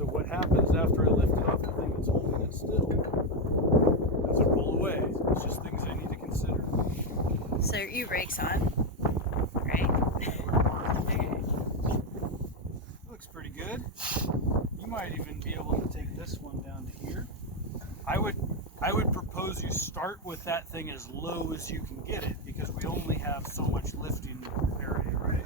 So what happens after I lift it off the thing that's holding it still? As I pull away, it's just things I need to consider. So your e-brake's on, right? Looks pretty good. You might even be able to take this one down to here. I would propose you start with that thing as low as you can get it, because we only have so much lifting area, right?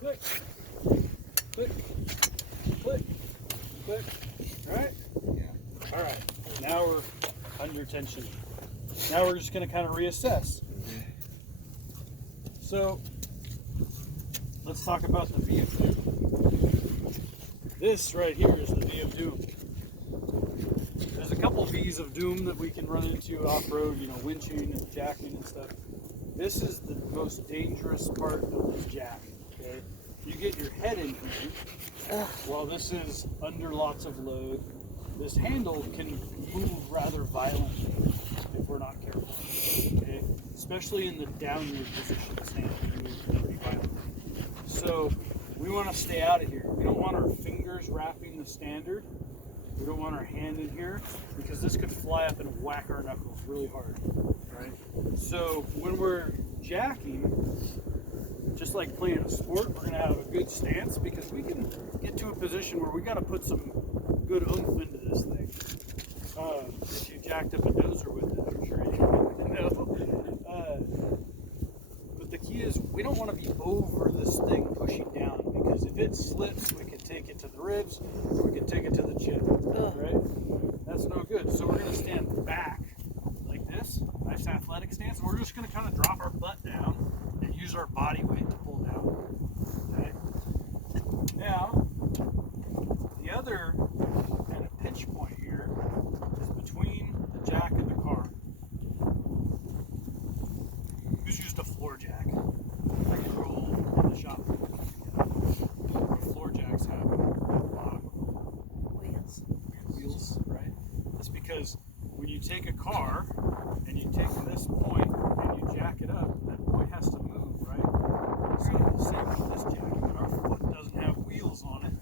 Click, click, click, click. All right? Yeah. All right. Now we're under tension. Now we're just going to kind of reassess. So let's talk about the V of Doom. This right here is the V of Doom. There's a couple V's of Doom that we can run into off-road, winching and jacking and stuff. This is the most dangerous part of this jack. Okay, you get your head in here. While this is under lots of load, this handle can move rather violently if we're not careful. Okay, especially in the downward position, this handle can move pretty violently. So we want to stay out of here. We don't want our fingers wrapping the standard. We don't want our hand in here, because this could fly up and whack our knuckles really hard, right? So when we're jacking, just like playing a sport, we're going to have a good stance, because we can get to a position where we got to put some good oomph into this thing. If you jacked up a dozer with it, I'm sure you know. But the key is we don't want to be over this thing pushing down, because if it slips, we could take it to the ribs, we could take it to the chin, right? That's no good. So we're going to stand back like this, nice athletic stance, and we're just going to kind of drop our butt down and use our body weight to pull down. Okay? Now, the other kind of pinch point here is between the jack and the car. Who's used a floor jack? I can roll in the shop. What floor jacks have bottom wheels, right? That's because when you take a car and you take this point and you jack it up, that point has to move, right? So the same with this jack. Our foot doesn't have wheels on it,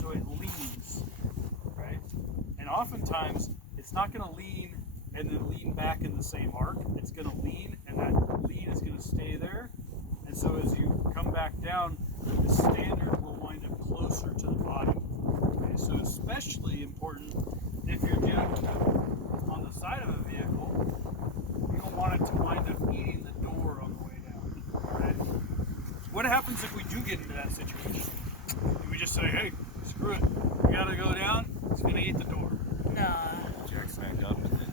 so it leans, right? And oftentimes it's not going to lean and then lean back in the same arc. It's going to lean, and that lean is going to stay there. And so as you come back down, the standard will wind up closer to the body. Okay, so especially important if you're jacking up on the side of a vehicle, you don't want it to wind up eating the door on the way down. All right? What happens if we do get into that situation? Do we just say, hey, screw it, we got to go down, it's going to eat the door? No. Jack back up with it.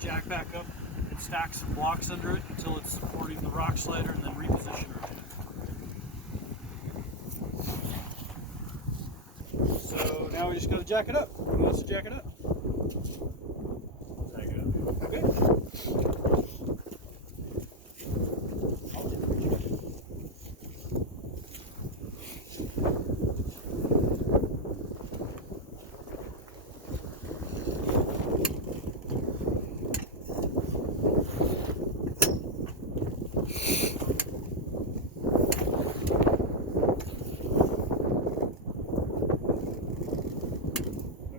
Jack back up and stack some blocks under it until it's supporting the rock slider, and then reposition her. So now we just got to jack it up. Who wants to jack it up? Jack it up. Okay.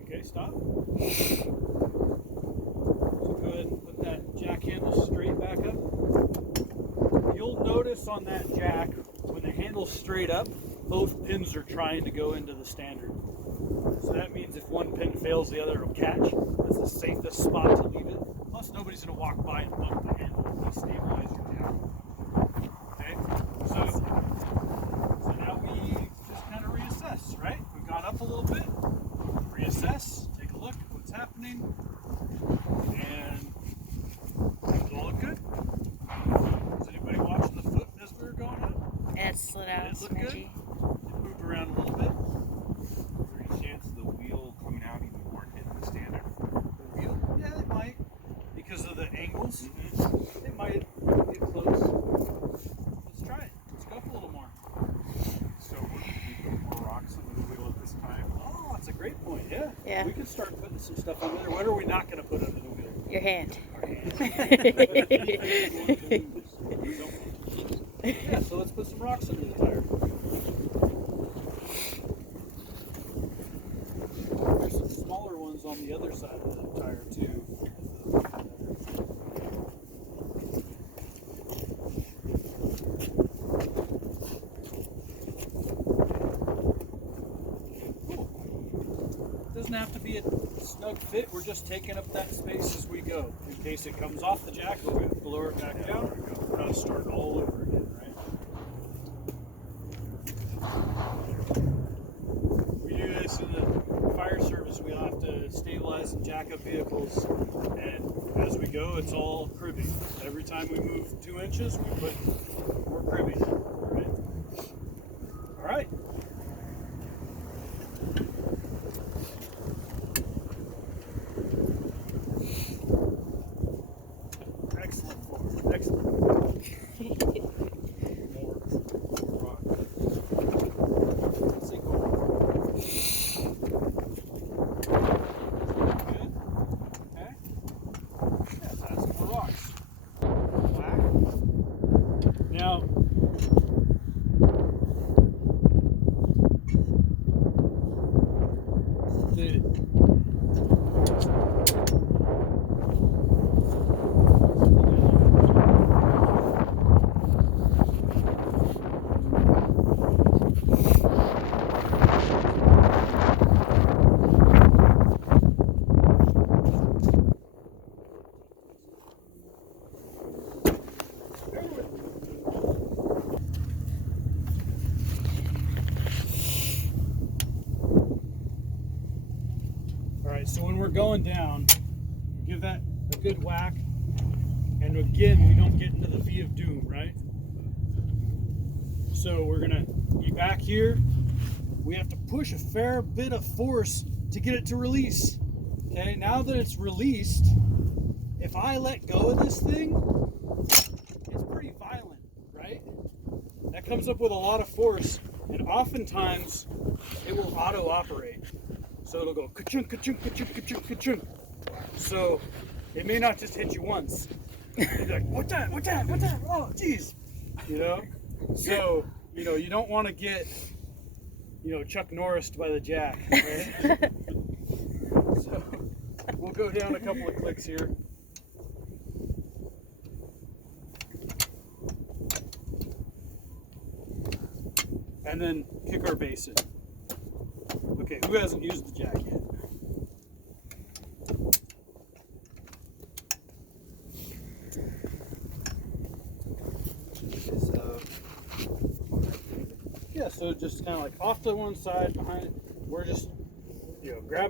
Okay, stop. So go ahead and put that jack handle straight back up. You'll notice on that jack, when the handle's straight up, both pins are trying to go into the standard. So that means if one pin fails, the other will catch. That's the safest spot to leave it. Plus, nobody's going to walk by and bump the handle and destabilize your jack. Okay? So now we just kind of reassess, right? We've gone up a little bit. Reassess, take a look at what's happening, and does it all look good? Is anybody watching the foot as we were going up? Yeah, it slid out. Did it look good? Smidgy. It moved around a little bit. Is there any chance of the wheel coming out even more hitting the standard? The wheel? Yeah, it Yeah. We could start putting some stuff under there. What are we not going to put under the wheel? Your hand. Our hand. Yeah, so let's put some rocks under the tire. There's some smaller ones on the other side of the tire too. Cool. Doesn't have to be a snug fit. We're just taking up that space as we go. In case it comes off the jack, we'll have to lower it back down. We're going to start all over again, right? We do this in the fire service. We have to stabilize and jack up vehicles, and as we go, it's all cribbing. Every time we move 2 inches, we put more cribbing in, right? All right. Excellent form. Excellent. More rock. Let's see, go. Good. Okay. Yeah, that's some more rocks. Whack. Now, Alright, so when we're going down, give that a good whack, and again, we don't get into the V of doom, right? So we're gonna be back here. We have to push a fair bit of force to get it to release. Okay, now that it's released, if I let go of this thing, it's pretty violent, right? That comes up with a lot of force, and oftentimes it will auto-operate. So it'll go ka-chunk, ka-chunk, ka-chunk, ka-chunk, ka-chunk. So it may not just hit you once. You'll be like, what that? Oh, geez. You know? So, you don't want to get, Chuck Norris'd by the jack, right? So we'll go down a couple of clicks here. And then kick our base in. Okay, who hasn't used the jack yet? Yeah, so just kind of like off to one side, behind it. We're just, grab